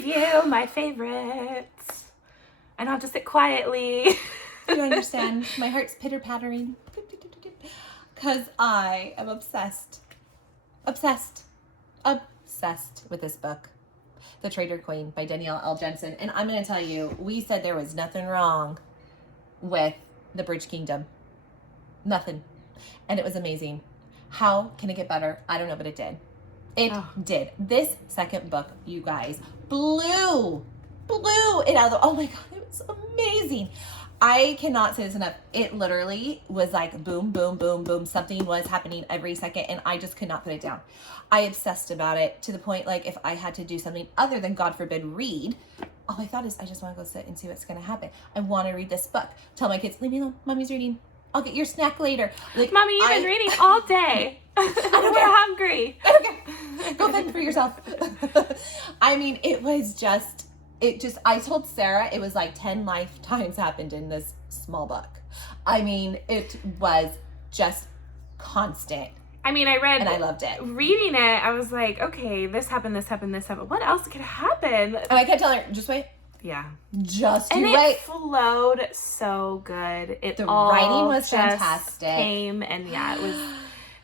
preview my favorites. And I'll just sit quietly. You understand? My heart's pitter-pattering. Because I am obsessed with this book, The Traitor Queen by Danielle L. Jensen. And I'm going to tell you, we said there was nothing wrong with the Bridge Kingdom. Nothing. And it was amazing. How can it get better? I don't know, but it did. It did. This second book, you guys, blew it out of the... Oh my God, it was amazing. I cannot say this enough. It literally was like boom, boom, boom, boom. Something was happening every second, and I just could not put it down. I obsessed about it to the point, like, if I had to do something other than, God forbid, read, all I thought is, I just want to go sit and see what's going to happen. I want to read this book. Tell my kids, leave me alone. Mommy's reading. I'll get your snack later. Like, Mommy, you've been reading all day. We're hungry. Okay. Go fend for yourself. I mean, I told Sarah it was like 10 lifetimes happened in this small book. I mean, it was just constant. I mean, I read... And I loved it. Reading it, I was like, okay, this happened, this happened, this happened. What else could happen? And I kept telling her, just wait. Yeah. Just you wait. And it flowed so good. The writing was fantastic. Came, and yeah,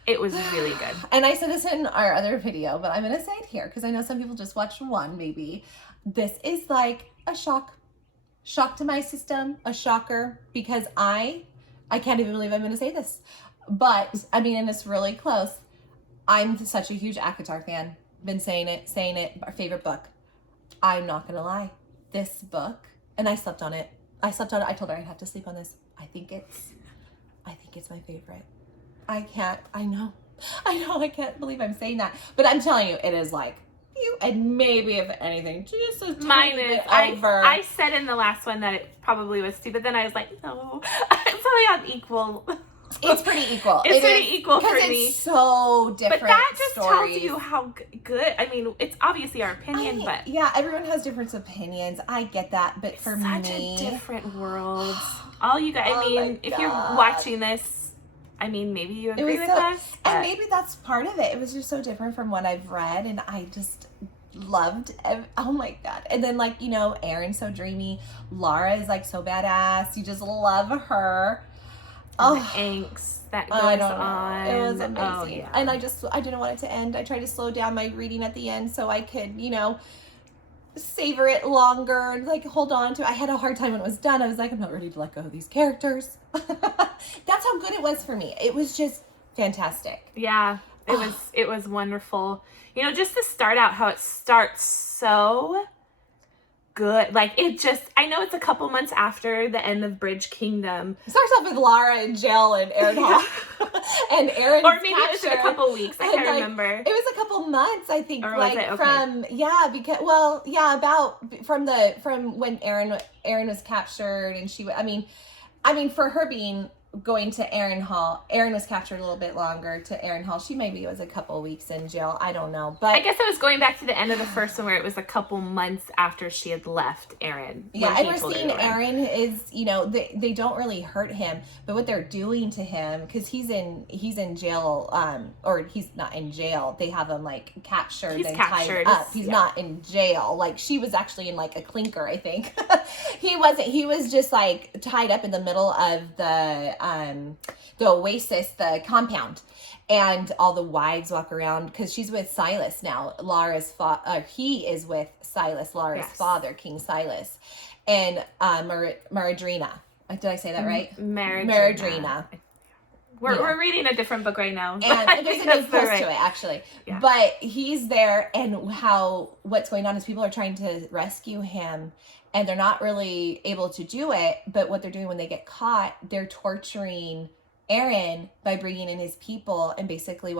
it was really good. And I said this in our other video, but I'm going to say it here because I know some people just watch one, maybe. This is like a shock to my system, a shocker, because I can't even believe I'm going to say this, but I mean, and it's really close. I'm such a huge ACOTAR fan. Been saying it, our favorite book. I'm not going to lie. This book, and I slept on it. I told her I'd have to sleep on this. I think it's my favorite. I can't believe I'm saying that, but I'm telling you, it is like, and maybe if anything, just a tiny bit over. I said in the last one that it probably was too, but then I was like, no, it's probably on equal. It's pretty equal. It's pretty equal for me. It's so different. But that just tells you how good. I mean, it's obviously our opinion, but yeah, everyone has different opinions. I get that, but for me, such a different world. All you guys. I mean, if you're watching this, I mean, maybe you agree with us. And maybe that's part of it. It was just so different from what I've read, and I just loved oh my God. And then, like, you know, Erin's so dreamy. Laura is like so badass. You just love her. And the angst that goes on. It was amazing. Oh, yeah. And I didn't want it to end. I tried to slow down my reading at the end so I could, you know, savor it longer and like hold on to it. I had a hard time when it was done. I was like, I'm not ready to let go of these characters. That's how good it was for me. It was just fantastic. Yeah, it was wonderful. You know, just to start out, how it starts so good. Like, it just, I know it's a couple months after the end of Bridge Kingdom. It starts off with Lara in jail and Aaron Hall. And Aaron's or maybe captured. it was in a couple weeks. I can't remember. It was a couple months, I think. Or like was it? Okay. From when Aaron was captured, and she, I mean, for her going to Aaron Hall, Aaron was captured a little bit longer to Aaron Hall. She maybe was a couple weeks in jail. I don't know, but I guess I was going back to the end of the first one where it was a couple months after she had left Aaron. Yeah, and we're seeing Aaron is, you know, they don't really hurt him, but what they're doing to him, because he's in jail, or he's not in jail. They have him like captured and tied up. He's not in jail. Like, she was actually in like a clinker, I think. He wasn't. He was just like tied up in the middle of the oasis, the compound, and all the wives walk around because she's with Silas now. He is with Silas, Laura's father, King Silas, and Maradrina. Did I say that right? Maradrina. We're reading a different book right now. And there's a name close to it, actually. Yeah. But he's there, and what's going on is people are trying to rescue him, and they're not really able to do it. But what they're doing when they get caught, they're torturing Aaron by bringing in his people and basically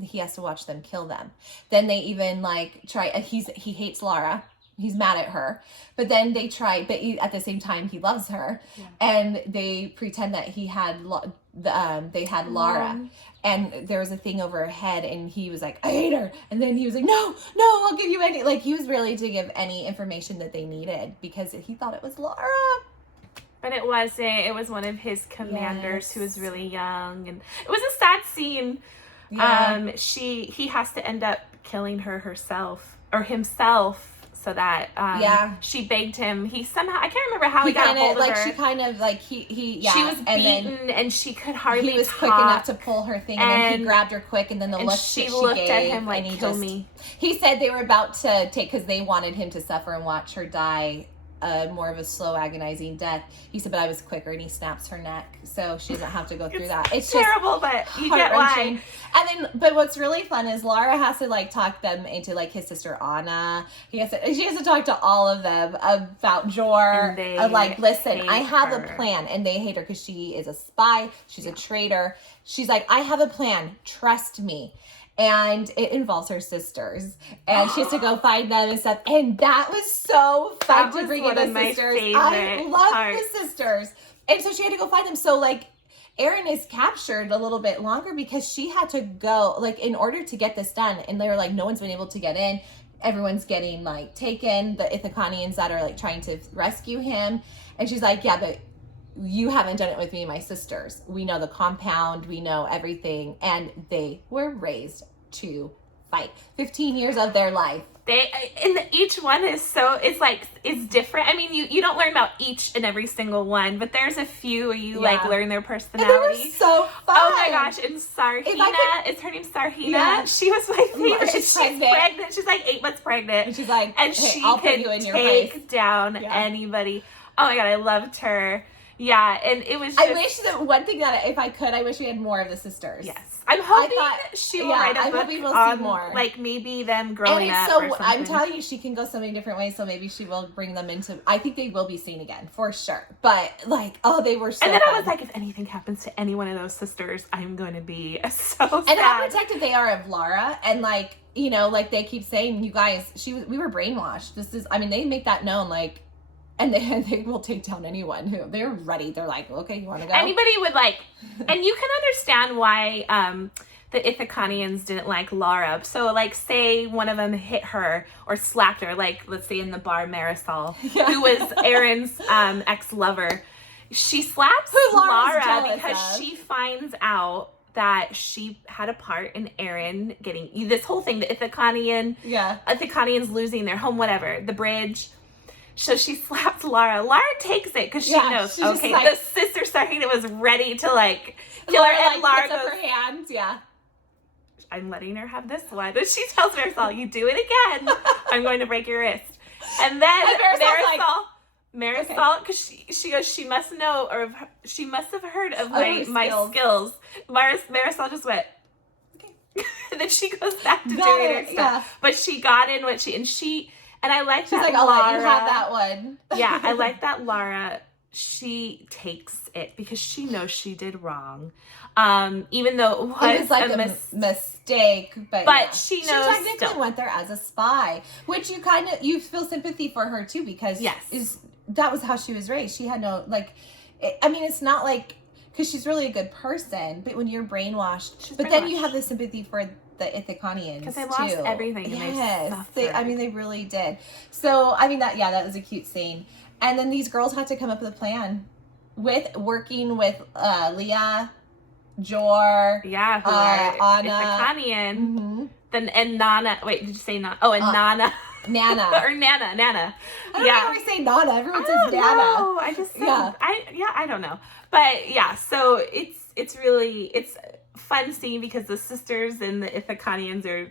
he has to watch them kill them. Then they even like try, he hates Laura. He's mad at her, but then they try, but at the same time he loves her, and they pretend that they had Laura, and there was a thing over her head, and he was like, I hate her, and then he was like, no, I'll give you any, like, he was really to give any information that they needed because he thought it was Laura. But it wasn't. It was one of his commanders who was really young, and it was a sad scene. Yeah. He has to end up killing her herself or himself. so that she begged him. He somehow, I can't remember how he got a hold of her. She kind of like he she was beaten and she could hardly he was talk. Quick enough to pull her thing, and then he grabbed her quick, and then the look she she looked gave, at him like, and kill me. He said they were about to take, because they wanted him to suffer and watch her die more of a slow, agonizing death. He said, but I was quicker, and he snaps her neck, so she doesn't have to go through that. It's terrible, but you get why. And then, but what's really fun is Laura has to like talk them into like his sister Anna. She has to talk to all of them about Jor. Like, listen, I have a plan, and they hate her because she is a spy. She's a traitor. She's like, I have a plan. Trust me. And it involves her sisters, and she has to go find them and stuff. And that was so fun to bring in the sisters. I love the sisters, and so she had to go find them. So like, Erin is captured a little bit longer because she had to go, like, in order to get this done. And they were like, no one's been able to get in. Everyone's getting like taken. The Ithacanians that are like trying to rescue him, and she's like, yeah, but you haven't done it with me and my sisters. We know the compound, we know everything, and they were raised to fight. 15 years of their life. Each one is it's different. I mean, you don't learn about each and every single one, but there's a few where you like learn their personality. And they were so fun. Oh my gosh! And Sarhina, is her name Sarhina? Yeah. She was my favorite. She's pregnant. She's like 8 months pregnant. And she's like, and hey, she I'll could put you in your take place. down anybody. Oh my god, I loved her. Yeah, and it was just, I wish that one thing that if I could, I wish we had more of the sisters. Yes. I'm hoping she will write a book we'll on, see more. like, maybe them growing up so, or something. I'm telling you, she can go so many different ways, so maybe she will bring them into, I think they will be seen again, for sure. But, like, they were so And then fun. I was like, if anything happens to any one of those sisters, I'm going to be so sad. And how protective they are of Lara, and, like, you know, like, they keep saying, you guys, we were brainwashed. They make that known, like, and they will take down anyone who they're ready. They're like, okay, you want to go? Anybody would like, and you can understand why the Ithacanians didn't like Lara. So like, say one of them hit her or slapped her, like let's say in the bar, Marisol, who was Erin's ex-lover. She slaps Lara because she finds out that she had a part in Erin getting this whole thing, the Ithacanians losing their home, whatever, the bridge. So she slaps Lara. Lara takes it because she knows, okay, the sister Sarhina was ready to, like, kill her. And Lara goes, her hands, I'm letting her have this one. And she tells Marisol, you do it again, I'm going to break your wrist. And then Marisol, because she goes, she must know, or she must have heard of my skills. Marisol just went, okay. And then she goes back to doing her stuff. But she got in what and I like that like, Lara, I'll let you have that one. Yeah, I like that Lara, she takes it because she knows she did wrong. Even though it was like a mistake, but she knows she technically went there as a spy, which you feel sympathy for her too, because that was how she was raised. She had no, like, it's not like, because she's really a good person, but when you're brainwashed, then you have the sympathy for the Ithacanians because they lost everything. Yes, they really did. So that was a cute scene. And then these girls had to come up with a plan working with Leah, Jor, Anna, Ithacanian. Mm-hmm. Then and Nana. Wait, did you say Nana? Oh, and Nana. Nana or Nana. I don't know why we say Nana. Everyone says Nana. No, I just said, I don't know. But yeah, so it's fun scene because the sisters and the Ithacanians are,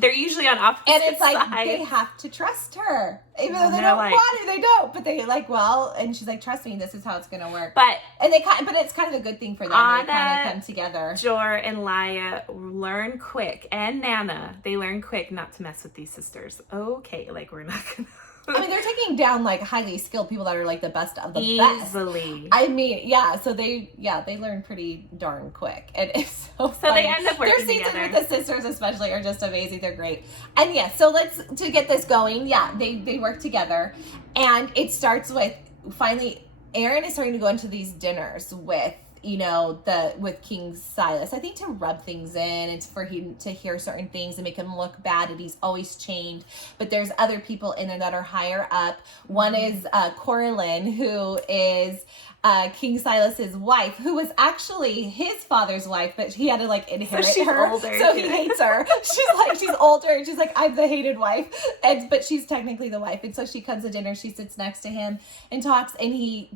they're usually on opposite sides. And it's like, they have to trust her. Even though they don't want to, they don't. But they and she's like, trust me, this is how it's going to work. But it's kind of a good thing for them. They kind of come together. Jor and Laya learn quick, and Nana, they learn quick not to mess with these sisters. Okay, like, we're not going to. They're taking down, like, highly skilled people that are, like, the best of the easily. best. So they learn pretty darn quick. And it's so funny. So they end up working together. Their scenes with the sisters especially are just amazing. They're great. And so to get this going, they work together. And it starts with, finally, Erin is starting to go into these dinners with, with King Silas, I think, to rub things in. It's for him to hear certain things and make him look bad, and he's always chained. But there's other people in there that are higher up. One is Coralyn, who is King Silas's wife, who was actually his father's wife, but he had to like inherit So she's her. older. So he hates her. She's older, and she's like, I'm the hated wife, but she's technically the wife. And so she comes to dinner. She sits next to him and talks, and he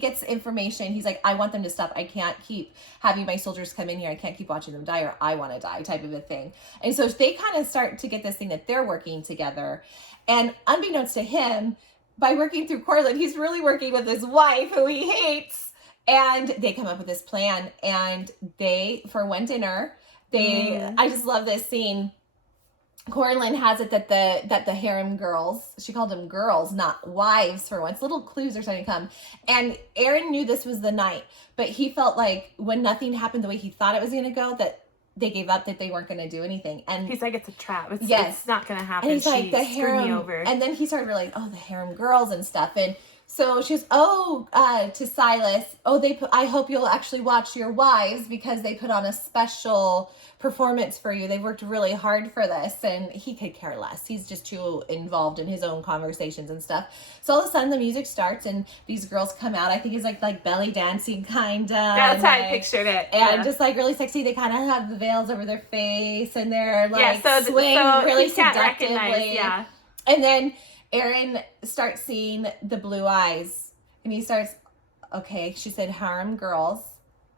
gets information. He's like, I want them to stop. I can't keep having my soldiers come in here. I can't keep watching them die, or I want to die, type of a thing. And so they kind of start to get this thing that they're working together. And unbeknownst to him, by working through Corlin, he's really working with his wife, who he hates. And they come up with this plan. And for one dinner, I just love this scene. Corlin has it that the harem girls, she called them girls, not wives for once. Little clues are starting to come. And Aaron knew this was the night, but he felt like when nothing happened the way he thought it was going to go, that they gave up, that they weren't going to do anything. And he's like, it's a trap. It's not going to happen. And he's like, the harem, me over. And then he started realizing, the harem girls and stuff. And so she goes, to Silas, I hope you'll actually watch your wives, because they put on a special performance for you. They worked really hard for this. And he could care less. He's just too involved in his own conversations and stuff. So all of a sudden the music starts and these girls come out. I think it's like belly dancing kind of. That's how I pictured it. And just like really sexy. They kind of have the veils over their face and they're like swing so really he can't seductively. recognize, And then Aaron starts seeing the blue eyes. And he starts, okay, she said harem girls,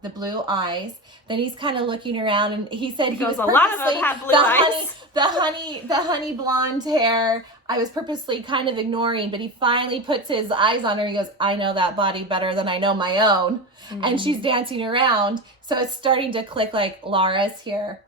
the blue eyes. Then he's kind of looking around, and he said he goes, was a lot of them have blue eyes. The honey blonde hair, I was purposely kind of ignoring, but he finally puts his eyes on her. He goes, I know that body better than I know my own. Mm-hmm. And she's dancing around. So it's starting to click, like, Laura's here.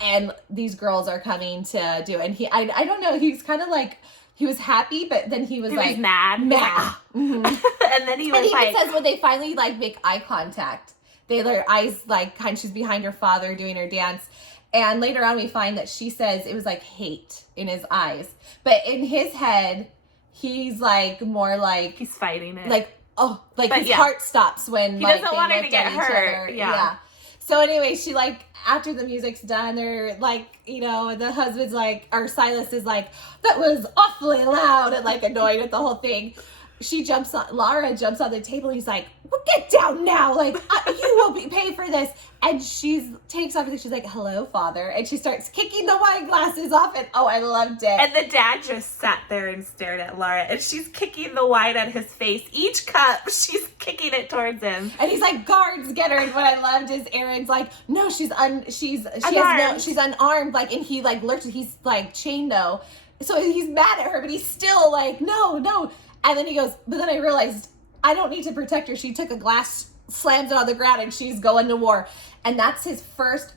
And these girls are coming to do it. And I don't know, he's kind of like, he was happy, but then he was like mad. Mm-hmm. And then he was like, says when they finally like make eye contact, their eyes like she's behind her father doing her dance. And later on we find that she says it was like hate in his eyes. But in his head, he's like more like he's fighting it. Like, his heart stops when he doesn't want her to get hurt. Yeah. So anyway, she like, after the music's done, they're like, the husband's like, or Silas is like, that was awfully loud, and like annoyed with the whole thing. Laura jumps on the table, and he's like, well, get down now, like, you will be paid for this. And she takes off, and she's like, hello, father. And she starts kicking the wine glasses off, and I loved it. And the dad just sat there and stared at Laura, and she's kicking the wine at his face. Each cup, she's kicking it towards him. And he's like, guards, get her. And what I loved is Aaron's like, no, she's unarmed, like, and he like lurches, he's like chained though. So he's mad at her, but he's still like, no. And then he goes, but then I realized I don't need to protect her. She took a glass, slams it on the ground, and she's going to war. And that's his first.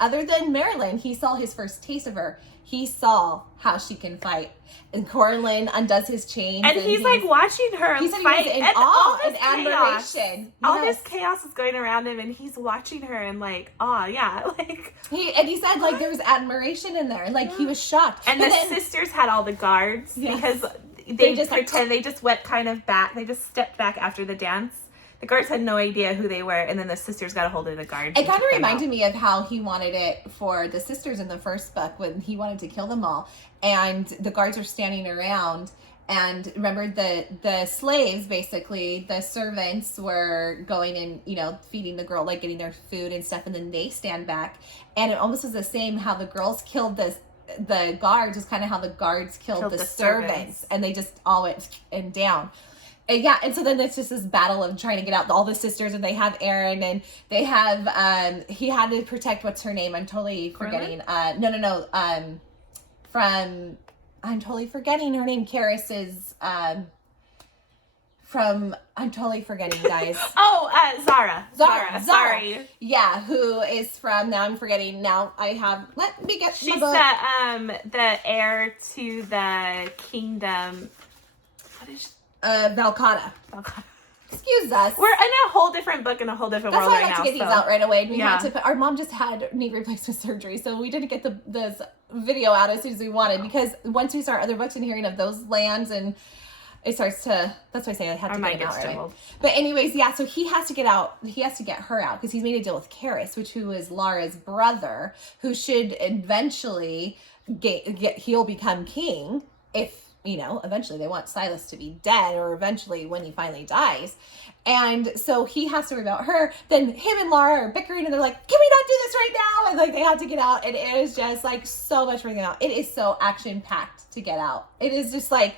Other than Marilyn, he saw his first taste of her. He saw how she can fight. And Corlin undoes his chains. And he's like watching her fight. In awe and admiration. All this chaos is going around him, and he's watching her in like awe. Yeah, like he said like there was admiration in there, and like he was shocked. And sisters had all the guards because they just went kind of back. They just stepped back after the dance. The guards had no idea who they were, and then the sisters got a hold of the guards. It kind of reminded me of how he wanted it for the sisters in the first book when he wanted to kill them all, and the guards were standing around. And remember the slaves, basically, the servants were going and, feeding the girl, like getting their food and stuff, and then they stand back. And it almost was the same how the girls killed the guards, is kind of how the guards killed the servants. And they just all went and down. And so then it's just this battle of trying to get out all the sisters, and they have Aaron, and they have, he had to protect, what's her name? I'm totally forgetting. I'm totally forgetting her name. Karis is, I'm totally forgetting, guys. Zara. Sorry. Yeah, who is from, now I'm forgetting, let me get She's the heir to the kingdom. What is she? Valcata. Excuse us. We're in a whole different book in a whole different world right now. That's why I like to get these out right away. We had to put, our mom just had knee replacement surgery, so we didn't get this video out as soon as we wanted, because once we start other books and hearing of those lands, and it starts to, that's why I say I had to get them out right away. But anyways, so he has to get out, he has to get her out, because he's made a deal with Karis, who is Laura's brother, who should eventually he'll become king if you know, eventually they want Silas to be dead, or eventually when he finally dies. And so he has to worry about her. Then him and Laura are bickering, and they're like, can we not do this right now? And like they have to get out. And it is just like so much for them out. It is so action packed to get out. It is just like,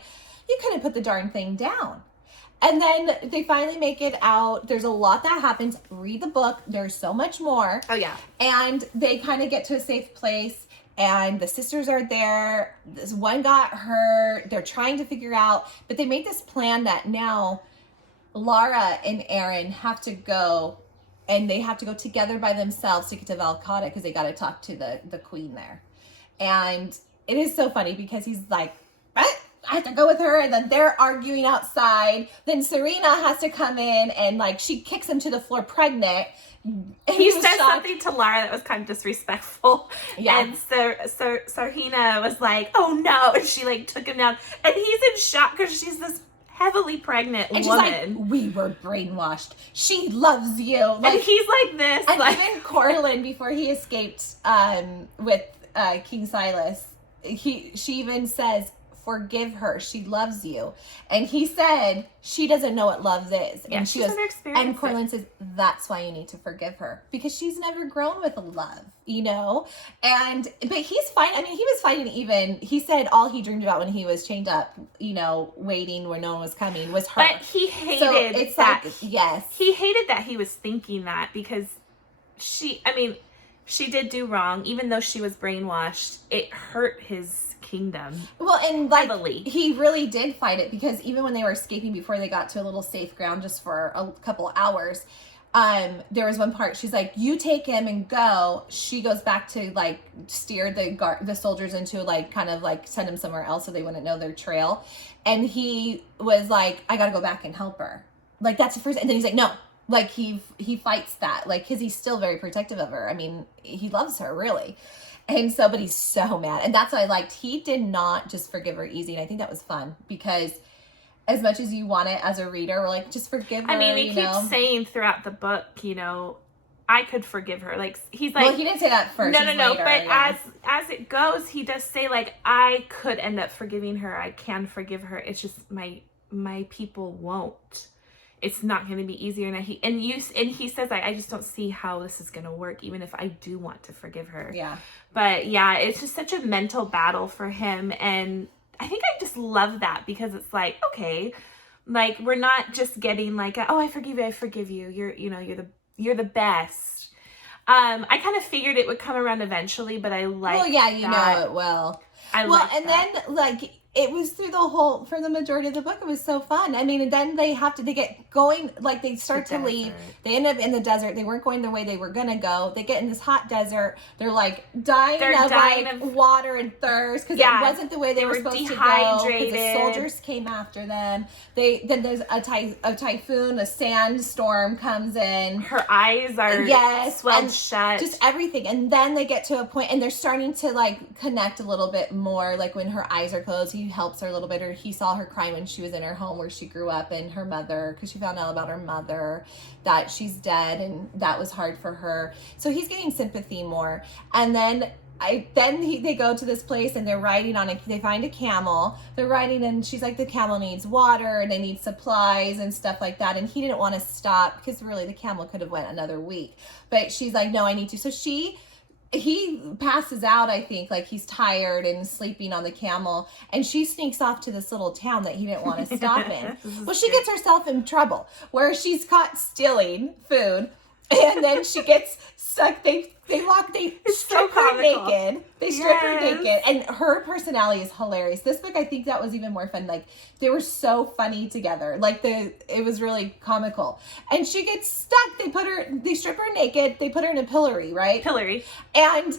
you couldn't put the darn thing down. And then they finally make it out. There's a lot that happens. Read the book. There's so much more. Oh, yeah. And they kind of get to a safe place. And the sisters are there. This one got hurt. They're trying to figure out. But they make this plan that now Laura and Aaron have to go. And they have to go together by themselves to get to Valcata because they got to talk to the queen there. And it is so funny because he's like, what? I have to go with her, and then they're arguing outside. Then Serena has to come in, and like she kicks him to the floor pregnant. He said something to Lara that was kind of disrespectful. Yeah. And so Sarhina was like, oh no. And she like took him down. And he's in shock because she's this heavily pregnant and woman. She's like, we were brainwashed. She loves you. Like, and he's like this. And like, even Corlin, before he escaped with King Silas, she even says, forgive her. She loves you. And he said, she doesn't know what love is. Yeah, and she she's goes, never experienced and Corlin says, that's why you need to forgive her. Because she's never grown with love, you know? But he's fine. I mean, he was fighting even, he said all he dreamed about when he was chained up, you know, waiting when no one was coming was her. But he hated that. Like, yes. He hated that he was thinking that because she did do wrong. Even though she was brainwashed, it hurt his kingdom. Well, and like heavily. He really did fight it because even when they were escaping before they got to a little safe ground just for a couple hours, there was one part she's like, you take him and go. She goes back to like steer the soldiers into like kind of like send him somewhere else so they wouldn't know their trail. And he was like, I gotta go back and help her. Like that's the first, and then he's like, no. Like he fights that, like, because he's still very protective of her. I mean, he loves her really. And so, but he's so mad. And that's what I liked. He did not just forgive her easy. And I think that was fun because as much as you want it as a reader, we're like, just forgive her. I mean, he keeps saying throughout the book, you know, I could forgive her. Like, he's like... Well, he didn't say that first. No. Later, but yeah. as it goes, he does say, like, I could end up forgiving her. I can forgive her. It's just my people won't. It's not going to be easier. And he says, I just don't see how this is going to work, even if I do want to forgive her. Yeah. But yeah, it's just such a mental battle for him. And I think I just love that because it's like, okay, like we're not just getting like, oh, I forgive you. You're the best. I kind of figured it would come around eventually, but I like. Well, yeah, you know it will. Then like it was for the majority of the book, it was so fun. I mean, and then they get going, like they start to leave. They end up in the desert. They weren't going the way they were going to go. They get in this hot desert. They're like dying of water and thirst because it wasn't the way they were supposed to go. Because the soldiers came after them. Then there's a typhoon, a sandstorm comes in. Her eyes are swelled shut. Just everything. And then they get to a point and they're starting to like connect a little bit more. Like when her eyes are closed, he helps her a little bit, or he saw her cry when she was in her home where she grew up, and her mother, because she found out about her mother, that she's dead, and that was hard for her. So he's getting sympathy more. And then they go to this place and they're riding on it. They find a camel. They're riding, and she's like, the camel needs water and they need supplies and stuff like that. And he didn't want to stop because really the camel could have went another week. But she's like, no, I need to. So he passes out, I think, like he's tired and sleeping on the camel, and she sneaks off to this little town that he didn't want to stop in. Well, she gets herself in trouble where she's caught stealing food, and then she gets stuck. They strip her naked. They strip her naked, and her personality is hilarious. This book, I think that was even more fun. Like they were so funny together. Like it was really comical. And she gets stuck. They strip her naked. They put her in a pillory, right? Pillory. And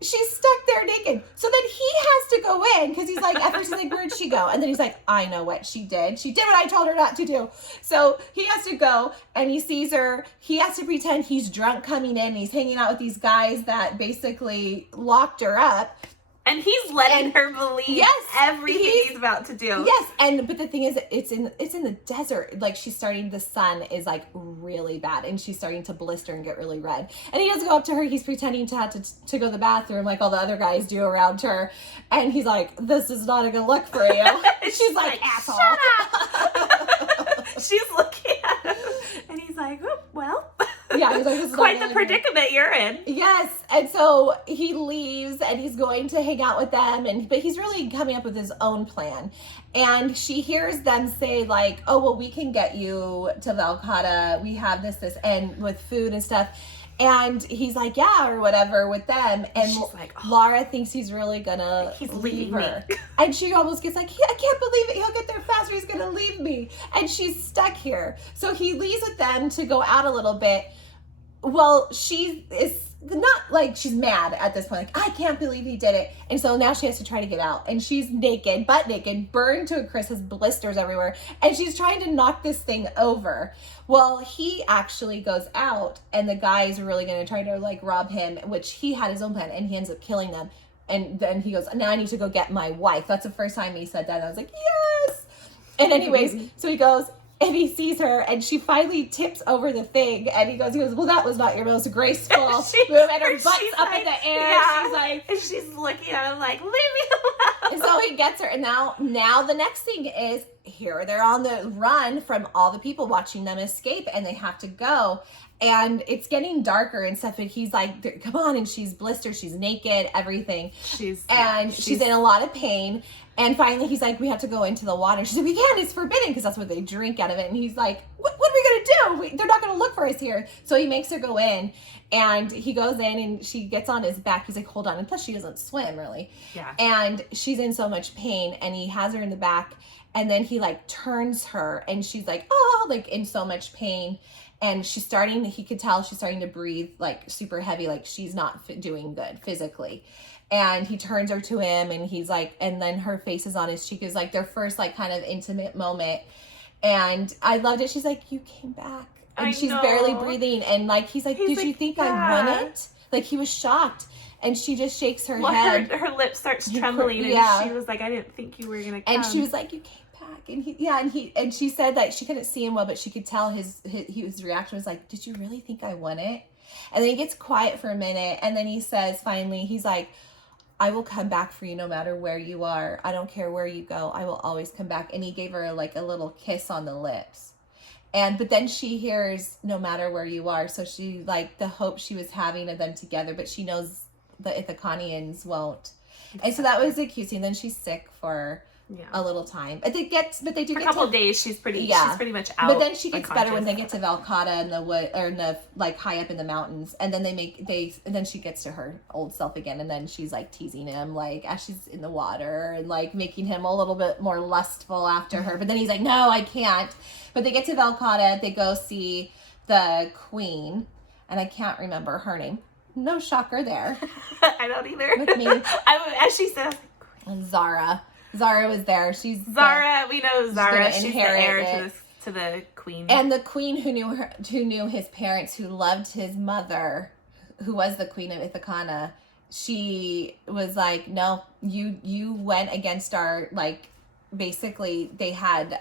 she's stuck there naked. So then he has to go in because he's like, after she's like, where'd she go? And then he's like, I know what she did. She did what I told her not to do. So he has to go and he sees her. He has to pretend he's drunk coming in. He's hanging out with these guys that basically locked her up. And he's letting her believe everything he's about to do. Yes, but the thing is, it's in the desert. Like, the sun is like really bad, and she's starting to blister and get really red. And he doesn't go up to her. He's pretending to have to go to the bathroom, like all the other guys do around her. And he's like, "This is not a good look for you." And she's like, "Asshole." Shut up. She's looking at him, and he's like, "Oh, well." Yeah, he's like, "This is quite the predicament you're in." Yes, and so he leaves, and he's going to hang out with them, but he's really coming up with his own plan. And she hears them say, like, "Oh, well, we can get you to Valcata. We have this, and with food and stuff." And he's like, "Yeah," or whatever with them. And she's like, Laura thinks he's really gonna leave her. And she almost gets like, "I can't believe it. He'll get there faster. He's gonna leave me." And she's stuck here. So he leaves with them to go out a little bit. Well, she is not like, she's mad at this point. Like, I can't believe he did it. And so now she has to try to get out. And she's naked, butt naked, burned to a crisp, has blisters everywhere. And she's trying to knock this thing over. Well, he actually goes out, and the guys are really going to try to like rob him, which he had his own plan, and he ends up killing them. And then he goes, "Now I need to go get my wife." That's the first time he said that. And I was like, yes. And anyways, so he goes, and he sees her, and she finally tips over the thing, and he goes, "Well, that was not your most graceful move." And her butt's up in the air. Yeah. She's like, and she's looking at him like, "Leave me alone." And so he gets her, and now the next thing is, here they're on the run from all the people watching them escape, and they have to go. And it's getting darker and stuff, and he's like, "Come on," and she's blistered, she's naked, everything. She's in a lot of pain. And finally he's like, "We have to go into the water." She's like, "We can't, it's forbidden," because that's what they drink out of it. And he's like, what are we gonna do? They're not gonna look for us here. So he makes her go in, and he goes in, and she gets on his back. He's like, "Hold on." And plus she doesn't swim really. Yeah. And she's in so much pain, and he has her in the back, and then he like turns her, and she's like, "Oh," like in so much pain. And he could tell she's starting to breathe like super heavy, like she's not doing good physically. And he turns her to him, and he's like, and then her face is on his cheek. Is like their first like kind of intimate moment. And I loved it. She's like, "You came back." And she's barely breathing. And like, he's like, "Did you think I won it?" Like, he was shocked. And she just shakes her head. Her lip starts trembling. And she was like, "I didn't think you were going to come." And she was like, "You came back." And she said that she couldn't see him well, but she could tell his reaction was like, "Did you really think I won it?" And then he gets quiet for a minute, and then he says, finally, he's like, "I will come back for you no matter where you are. I don't care where you go. I will always come back." And he gave her like a little kiss on the lips. But then she hears, "No matter where you are." So she like the hope she was having of them together, but she knows the Ithacanians won't. And so that was the cute scene. Then she's sick for a little time. But they do for a couple of days. She's pretty much out. But then she gets better when they get to Valcata in the wood, or in the like high up in the mountains. And then and then she gets to her old self again. And then she's like teasing him, like as she's in the water, and like making him a little bit more lustful after her. But then he's like, "No, I can't." But they get to Valcata. They go see the queen, and I can't remember her name. No shocker there. I don't either. With me. As she said, and Zara was there. We know Zara. She's the heir to the queen. And the queen who knew his parents, who loved his mother, who was the queen of Ithacana, she was like, "No, you went against our, like," basically they had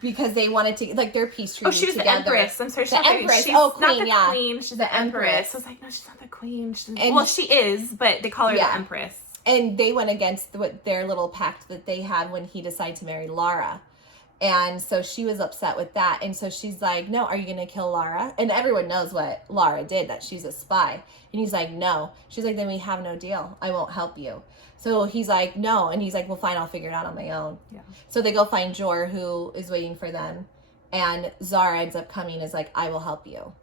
because they wanted to, like, their peace treaty she was together. The Empress. I'm sorry. The Empress. She's queen, not the queen. She's the Empress. I was like, no, she's not the queen. She is, but they call her the Empress. And they went against their little pact that they had when he decided to marry Lara. And so she was upset with that. And so she's like, "No, are you going to kill Lara?" And everyone knows what Lara did, that she's a spy. And he's like, "No." She's like, "Then we have no deal. I won't help you." So he's like, "No." And he's like, "Well, fine, I'll figure it out on my own." Yeah. So they go find Jor, who is waiting for them. And Zara ends up coming, is like, "I will help you."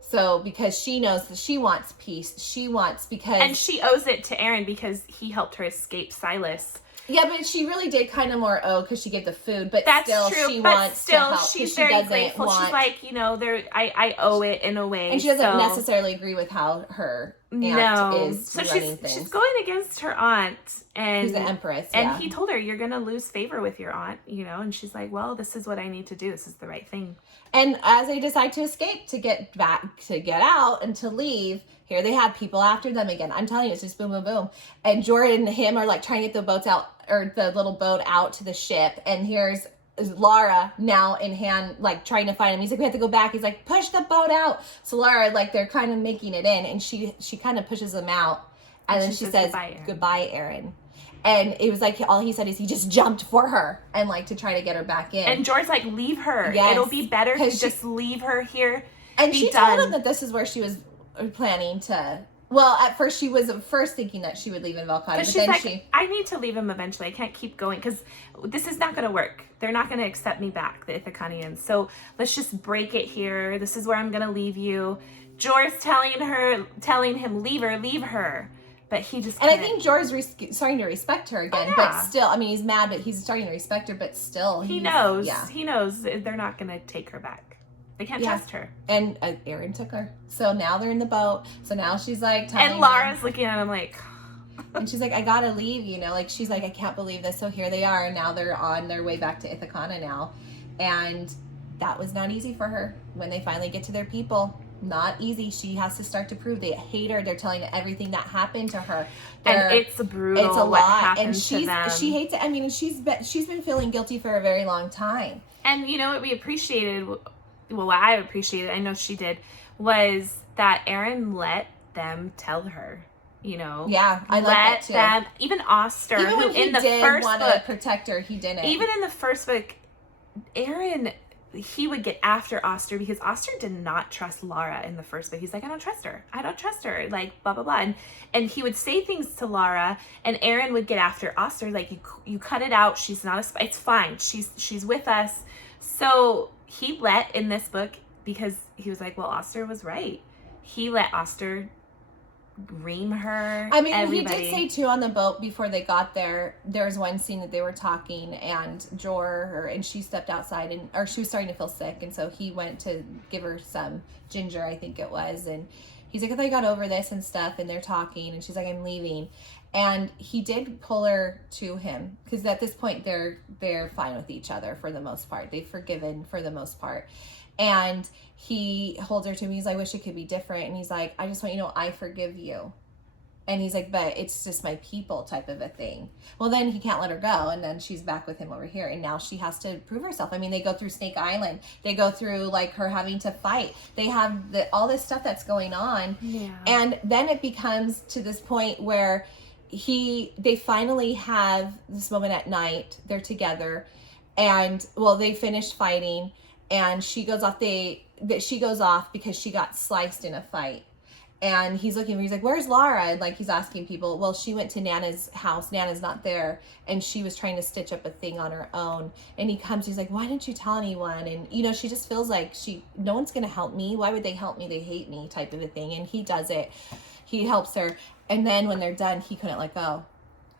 So because she knows that she wants peace. And she owes it to Aaron because he helped her escape Silas. Yeah, but she really did kind of more owe because she gave the food. But that's still, true. She wants to help. She's very grateful. She's like, I owe it in a way. And she doesn't necessarily agree with how her aunt is running things. She's going against her aunt. Who's the Empress. And he told her, "You're going to lose favor with your aunt," and she's like, "Well, this is what I need to do. This is the right thing." And as they decide to escape, to get out and to leave, Here they have people after them again. I'm telling you, it's just boom, boom, boom. And Jordan and him are like trying to get the boats out, or the little boat out to the ship. And here's Laura now in hand, like trying to find him. He's like, we have to go back. He's like, push the boat out. So Laura, like, they're kind of making it in, and she kind of pushes them out. And then she says, goodbye, Aaron. And it was like, all he said is he just jumped for her and like to try to get her back in. And George's like, leave her. Yes. It'll be better to just leave her here. And she told him that this is where she was planning to. Well, at first she was thinking that she would leave in Valkai, but then like, I need to leave him eventually. I can't keep going because this is not going to work. They're not going to accept me back, the Ithacanians. So let's just break it here. This is where I'm going to leave you. Jor's telling him, leave her. But he just couldn't. And I think Jor's starting to respect her again. But still, I mean, he's mad, but he's starting to respect her. But still, he knows. Yeah. He knows they're not going to take her back. They can't trust her. And Aaron took her. So now they're in the boat. So now she's like and Laura's looking at him like. And she's like, I gotta leave, Like, she's like, I can't believe this. So here they are. And now they're on their way back to Ithacana now. And that was not easy for her when they finally get to their people. Not easy. She has to start to prove they hate her. They're telling her everything that happened to her. And it's brutal. It's a lot. And she hates it. I mean, she's been feeling guilty for a very long time. And you know what we appreciated? Well, what I appreciated, I know she did, was that Aaron let them tell her. Yeah, I like that too. Them, even Oster, even when who in the first want book, to protect her, he didn't. Even in the first book, Aaron, he would get after Oster because Oster did not trust Laura in the first book. He's like, I don't trust her, like blah blah blah, and he would say things to Laura, and Aaron would get after Oster, like you cut it out. She's not a spy. It's fine. She's with us. So he let in this book because he was like, well, Oster was right. He let Oster ream her. I mean, everybody. He did say too on the boat before they got there. There was one scene that they were talking, and and she stepped outside, or she was starting to feel sick, and so he went to give her some ginger, I think it was, and he's like, I thought you got over this and stuff, and they're talking, and she's like, I'm leaving. And he did pull her to him because at this point they're fine with each other for the most part. They've forgiven for the most part. And he holds her to him. He's like, I wish it could be different. And he's like, I just want you to know I forgive you. And he's like, but it's just my people type of a thing. Well, then he can't let her go. And then she's back with him over here. And now she has to prove herself. I mean, they go through Snake Island. They go through like her having to fight. They have all this stuff that's going on. Yeah. And then it becomes to this point where they finally have this moment at night. They're together. And they finished fighting. And she goes off. She goes off because she got sliced in a fight. And he's looking. He's like, "Where's Laura?" And like he's asking people. Well, she went to Nana's house. Nana's not there, and she was trying to stitch up a thing on her own. And he comes. He's like, "Why didn't you tell anyone?" And she just feels like no one's gonna help me. Why would they help me? They hate me, type of a thing. And he does it. He helps her. And then when they're done, he couldn't let go.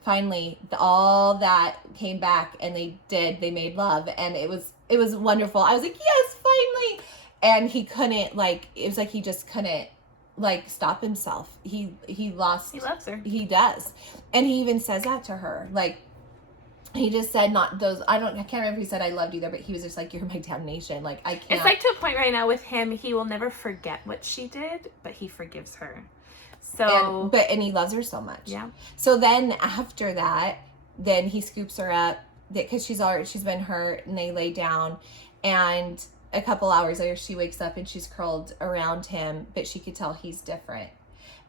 Finally, all that came back, and they made love, and it was wonderful. I was like, yes, finally. And he couldn't, it was like he just couldn't, stop himself. He lost. He loves her. He does. And he even says that to her. He just said not those, I can't remember if he said I loved you there, but he was just like, you're my damnation. I can't. It's like to a point right now with him, he will never forget what she did, but he forgives her. So. And he loves her so much. Yeah. So then after that, then he scoops her up because she's been hurt, and they lay down, and a couple hours later she wakes up and she's curled around him, but she could tell he's different.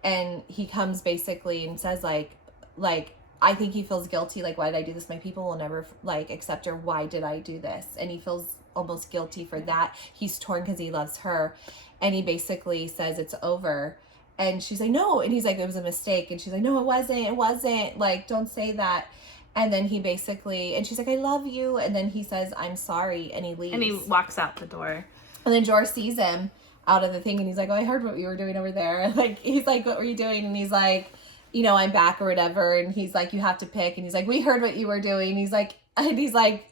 And he comes basically and says like I think he feels guilty, why did I do this? My people will never accept her. Why did I do this? And he feels almost guilty for that. He's torn because he loves her, and he basically says it's over. And she's like, no. And he's like, it was a mistake. And she's like, no, it wasn't. Don't say that. And then he basically, and she's like, I love you. And then he says, I'm sorry. And he leaves. And he walks out the door. And then George sees him out of the thing. And he's like, oh, I heard what you were doing over there. He's like, what were you doing? And he's like, I'm back or whatever. And he's like, you have to pick. And he's like, we heard what you were doing. And he's like,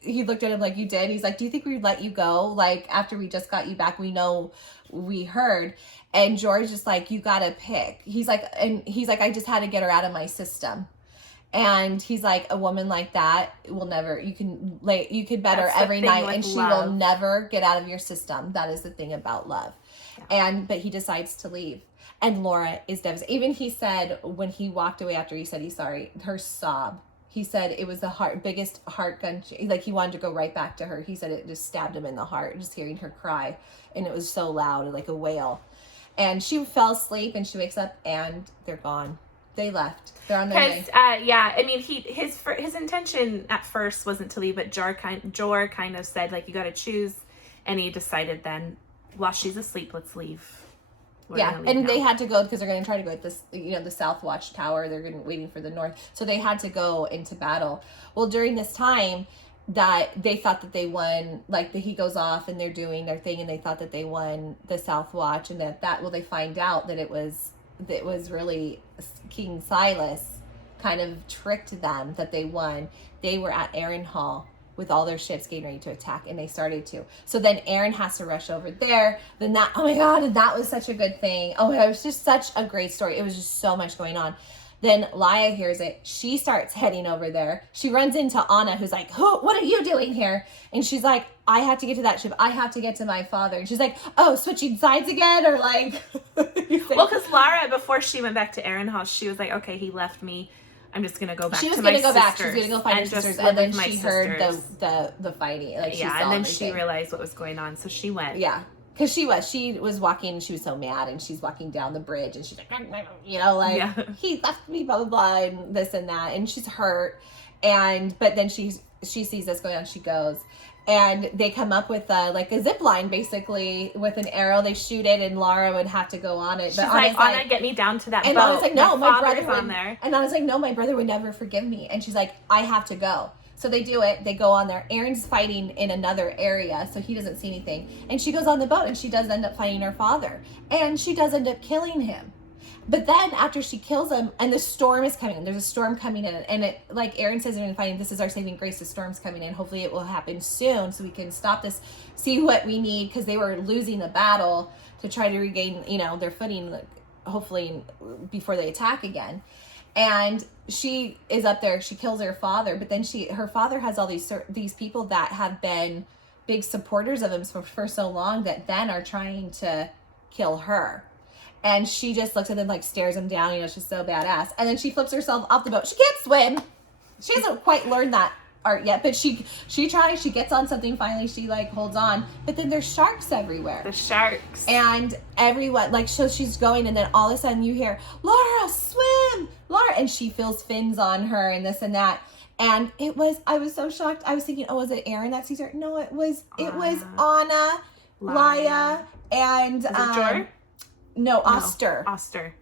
he looked at him like, you did. He's like, do you think we'd let you go? After we just got you back, we know we heard. And George is like, you gotta pick. He's like, I just had to get her out of my system. And he's like, a woman like that will never, you could bet her every night and she will never get out of your system. That is the thing about love. Yeah. But he decides to leave. And Laura is devastated. Even he said when he walked away after he said he's sorry, her sob. He said it was the biggest heart gun. Like he wanted to go right back to her. He said it just stabbed him in the heart, just hearing her cry. And it was so loud, like a wail. And she fell asleep and she wakes up and they're gone. They left. They're on their way. Yeah, I mean, his intention at first wasn't to leave, but Jor kind of said, like, you got to choose. And he decided then, while she's asleep, let's leave. They had to go because they're going to try to go at this, the South Watch Tower. They're waiting for the North. So they had to go into battle. Well, during this time that they thought that they won, like he goes off and they're doing their thing and they thought that they won the South Watch and they find out that it was really King Silas kind of tricked them that they won. They were at Harrenhal with all their ships getting ready to attack, and they started to. So then Aaron has to rush over there. Then that, oh my God, and that was such a good thing. Oh my God, it was just such a great story. It was just so much going on. Then Laia hears it. She starts heading over there. She runs into Anna, who's like, what are you doing here? And she's like, I have to get to that ship. I have to get to my father. And she's like, oh, switching sides again? Or like... Well, because Lara, before she went back to Harrenhal, she was like, okay, he left me. I'm just going to go back to my sisters. She was going to go back. She was going to go find her sisters. And then she heard the fighting. Like, and then she realized what was going on. So she went. Yeah. Because she was walking, she was so mad, and she's walking down the bridge, and she's like, he left me, blah, blah, blah, and this and that, and she's hurt, but then she sees this going on, she goes, and they come up with a zip line, basically, with an arrow, they shoot it, and Lara would have to go on it. She's like, Anna, get me down to that boat. And Anna's like, no, my brother would, on there. And Anna's like, no, my brother would never forgive me, and she's like, I have to go. So they do it. They go on there. Aaron's fighting in another area, so he doesn't see anything. And she goes on the boat, and she does end up finding her father. And she does end up killing him. But then after she kills him, and the storm is coming in. There's a storm coming in. And it, like Aaron says in the fighting, this is our saving grace. The storm's coming in. Hopefully it will happen soon so we can stop this, see what we need. Because they were losing the battle to try to regain, their footing, hopefully before they attack again. And she is up there. She kills her father, but then her father has all these people that have been big supporters of him for so long that then are trying to kill her. And she just looks at them, like stares them down. She's so badass. And then she flips herself off the boat. She can't swim. She hasn't quite learned that art yet, but she tries. She gets on something. Finally, she holds on. But then there's sharks everywhere. The sharks. And everyone, so she's going, and then all of a sudden you hear, Laura, swim! Laura! And she feels fins on her and this and that. And I was so shocked. I was thinking, oh, was it Aaron that sees her? No, it was Anna, Laia, and... Was it Jor? No, Oster. Oster.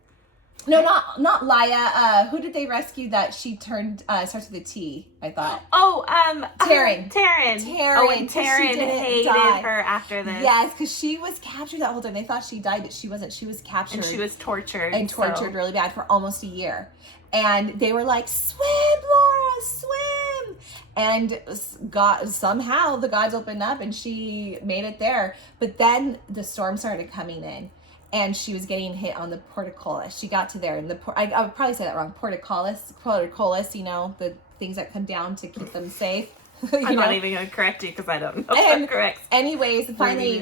No, not Laia. Who did they rescue that she turned, starts with a T, I thought. Oh, Taryn. Oh, and Taryn hated her after this. Yes, because she was captured that whole time. They thought she died, but she wasn't. She was captured. And she was tortured. And tortured really bad for almost a year. And they were like, swim, Laura, swim! And somehow the gods opened up and she made it there. But then the storm started coming in. And she was getting hit on the portcullis. She got to there, and I would probably say that wrong. Portcullis, the things that come down to keep them safe. I'm not even going to correct you because I don't know what correct. Anyways, finally,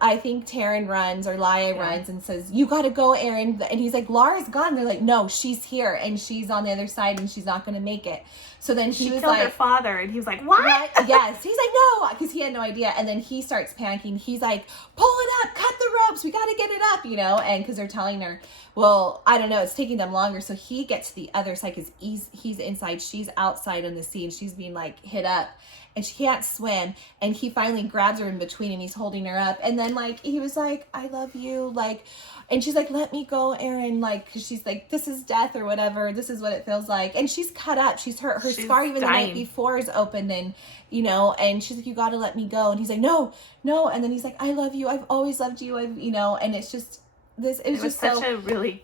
I think Taryn runs or Laia runs and says, you got to go, Aaron. And he's like, Laura's gone. They're like, no, she's here, and she's on the other side, and she's not going to make it. So then she was killed her father, and he was like, what? Yes. He's like, no, because he had no idea. And then he starts panicking. He's like, pull it up, cut the ropes. We got to get it up, and because they're telling her, well, I don't know, it's taking them longer. So he gets to the other side because he's inside. She's outside on the sea, and she's being hit up. And she can't swim. And he finally grabs her in between, and he's holding her up. And then, he was like, I love you. And she's like, let me go, Aaron. Because she's like, this is death or whatever. This is what it feels like. And she's cut up. She's hurt. Her scar even dying. The night before is opened. And, and she's like, you got to let me go. And he's like, no. And then he's like, I love you. I've always loved you. And it's just, it was such a really...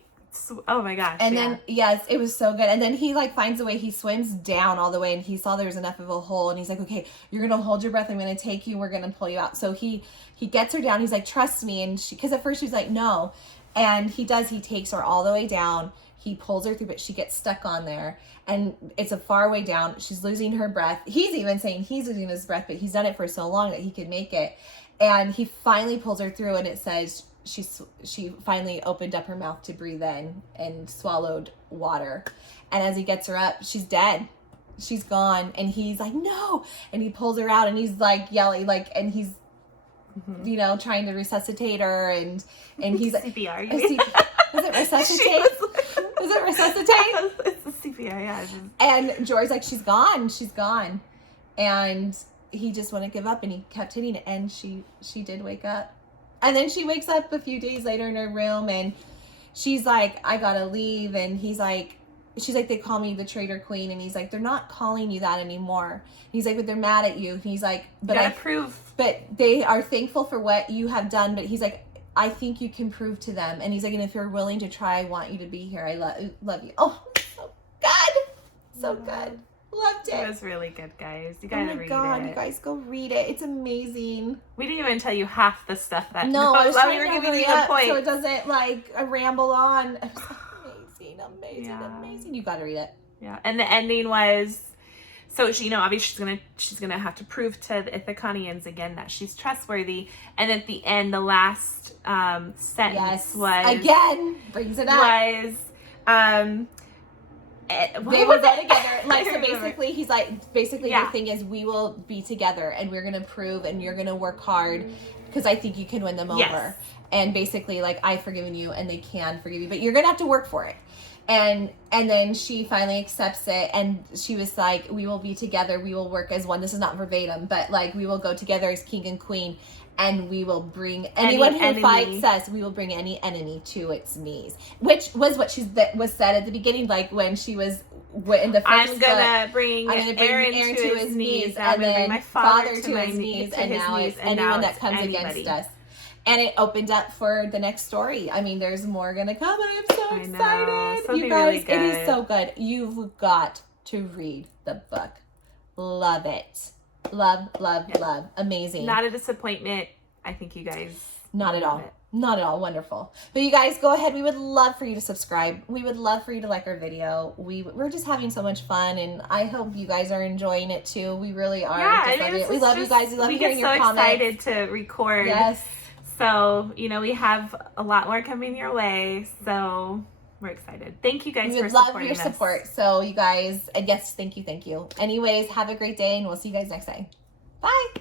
Oh my gosh. And then, yes, it was so good. And then he finds a way, he swims down all the way, and he saw there was enough of a hole, and he's like, okay, you're going to hold your breath. I'm going to take you. We're going to pull you out. So he gets her down. He's like, trust me. And because at first she was like, no. And he takes her all the way down. He pulls her through, but she gets stuck on there. And it's a far way down. She's losing her breath. He's even saying he's losing his breath, but he's done it for so long that he could make it. And he finally pulls her through, and it says, she finally opened up her mouth to breathe in and swallowed water. And as he gets her up, she's dead. She's gone. And he's like, no. And he pulls her out and he's like yelling, like, and he's, you know, trying to resuscitate her. And he's like, CPR. Is it resuscitate? Is it resuscitate? It's a CPR, yeah. And George's like, she's gone. She's gone. And he just wouldn't give up and he kept hitting it. And she did wake up. And then she wakes up a few days later in her room and she's like, I gotta leave. And she's like, they call me the traitor queen. And he's like, they're not calling you that anymore. And he's like, but they're mad at you. And he's like, but I prove. But they are thankful for what you have done. But he's like, I think you can prove to them. And he's like, and if you're willing to try, I want you to be here. I love you. Oh, so good. So good. Loved it. It was really good, guys. You gotta read it. Oh my God, you guys go read it. It's amazing. We didn't even tell you half the stuff that. No, I was trying we were to giving hurry you the up point. so it doesn't like ramble on. It was amazing. Yeah. Amazing. You gotta read it. Yeah, and the ending was, so she, you know, obviously she's gonna have to prove to the Ithacanians again that she's trustworthy. And at the end, the last sentence was again brings it up. They will go together. Like, so basically, he's like, the thing is, we will be together and we're going to prove and you're going to work hard because I think you can win them over. And basically, like, I've forgiven you and they can forgive you, but you're going to have to work for it. And then she finally accepts it and she was like, we will be together. We will work as one. This is not verbatim, but like, we will go together as king and queen. And we will bring anyone who fights us. We will bring any enemy to its knees, which was what was said at the beginning, like when she was in the first. I'm gonna bring Aaron to his knees, and I'm gonna bring my father to his knees, and now it's anyone that comes against us. And it opened up for the next story. I mean, there's more gonna come. I am so excited, you guys! Really good. It is so good. You've got to read the book. Love it. Love. Amazing. Not a disappointment. I think you guys... Not at all. Not at all. Wonderful. But you guys, go ahead. We would love for you to subscribe. We would love for you to like our video. We're just having so much fun, and I hope you guys are enjoying it too. We really are. Yeah, we love you guys. We love hearing your comments. We get so excited to record. Yes. So, you know, we have a lot more coming your way. So... we're excited. Thank you guys for supporting us. We would love your support. So you guys, and yes, thank you. Anyways, have a great day and we'll see you guys next time. Bye.